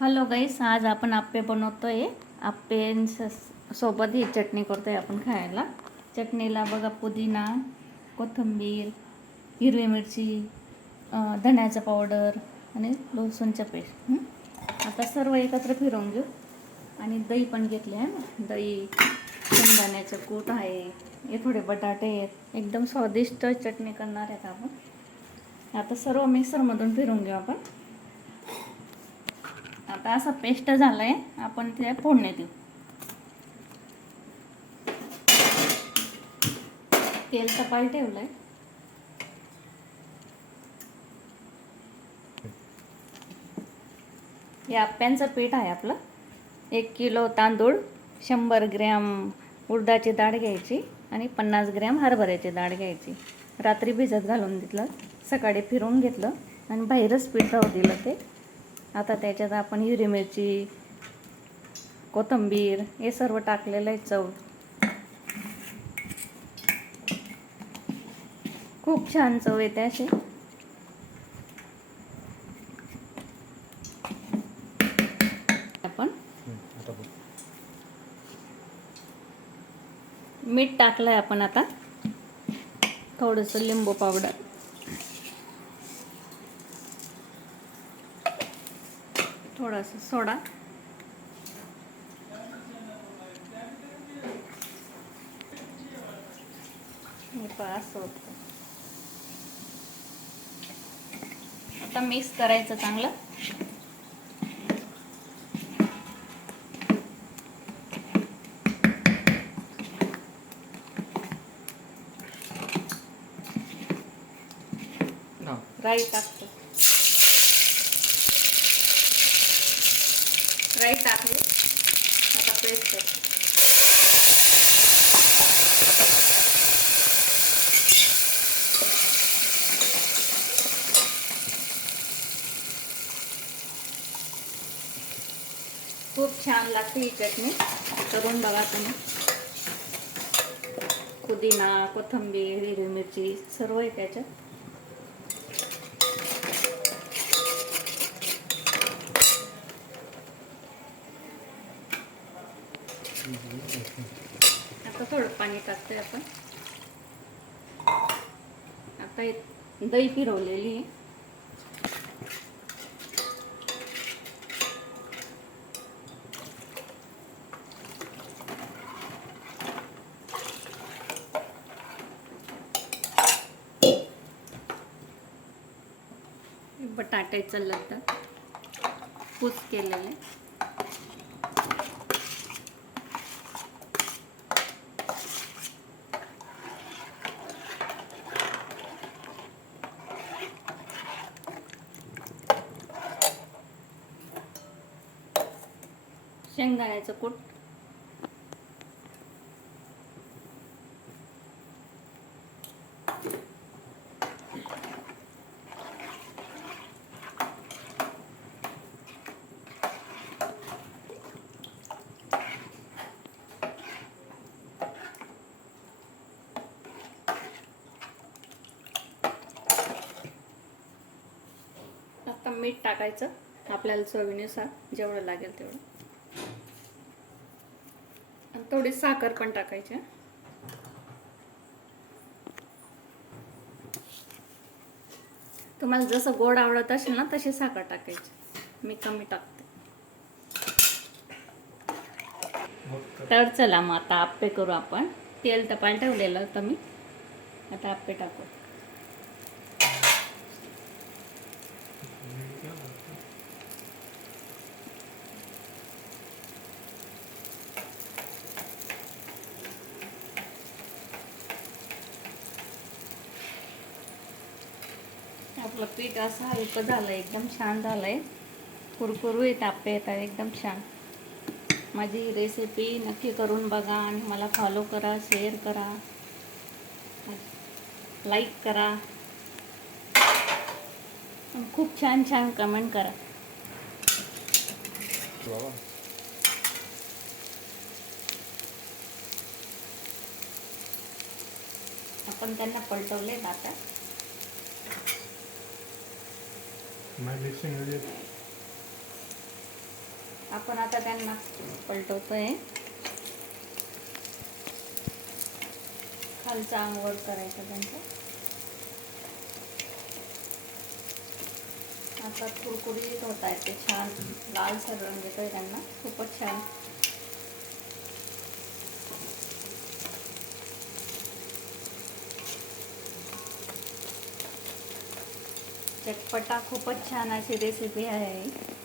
Hello गाईस, आज आपण आप्पे बनवतोय. आप्पे सोबत ही चटणी करतोय आपण खायला. चटणीला बघा पुदिना, कोथिंबीर, हिरवी मिरची, धण्याचा पावडर आणि लसूणचं पेस्ट. आता सर्व एकत्र फिरवून घेऊ. आणि दही पण घेतले आहे ना, दही, शेंगदाण्याचं कूट आहे, हे थोडे बटाटे आहेत. एकदम स्वादिष्ट चटणी करणार आहेत आपण. आता सर्व मिक्सरमधून फिरवून घेऊ आपण. आता असा पेस्ट झालाय, आपण ते फोडणी देऊ. तेल तपायला ठेवलंय. हे आप्यांचं पीठ आहे आपलं. 1 किलो तांदूळ, 100 ग्रॅम उडदाची डाळ घ्यायची आणि 50 ग्रॅम हरभऱ्याची डाळ घ्यायची. रात्री भिजत घालून घेतलं, सकाळी फिरवून घेतलं आणि बाहेरच पीठ राहू दिलं ते. आता त्याच्यात आपण हिरवी मिरची, कोथिंबीर हे सर्व टाकलेलं आहे. चव खूप छान चव येते अशी. आपण मीठ टाकलंय आपण. आता थोडंसं लिंबू पावडर, थोडासा सोडा, असं होतं. आता मिक्स करायचं चांगलं. राई टाकतो. राई टाकली. आता पेस्ट टाक. खूप छान लागते ही चटणी, करून बघा तुम्ही. पुदिना, कोथिंबीर, हिरवी मिरची सर्व आहे त्याच्यात. आता थोडं पाणी टाकतोय आपण. आता दही फिरवलेली आहे. बटाट्याचं लड्डू कूच केलेले. शेंगदाण्याचं कूट, आता मीठ टाकायचं आपल्याला चवीनुसार, जेवढं लागेल तेवढं. आणि थोडी साखर पण टाकायची. तुम्हाला जसं गोड आवडत असेल ना तशी साखर टाकायची. मी कमी टाकते. तर चला मग आता आप्पे करू आपण. तेल तपायला ठेवलेलं होतं मी. आता आप्पे टाकू. आपलं पीठ असं हलकं झालं, एकदम छान झालंय. कुरकुरीत आप्पे येतात, एकदम छान. माझी रेसिपी नक्की करून बघा आणि मला फॉलो करा, शेअर करा, लाईक करा, खूप छान छान कमेंट करा. आपण त्यांना पलटवले आता. My listening आपण आता त्यांना पलटवतोय. खालचा अंग वर करायचा त्यांचा. आता कुरकुरीत होत आहे ते, छान लालसर रंग येतोय त्यांना, खूपच छान. चटपटा खूपच छान अशी रेसिपी आहे.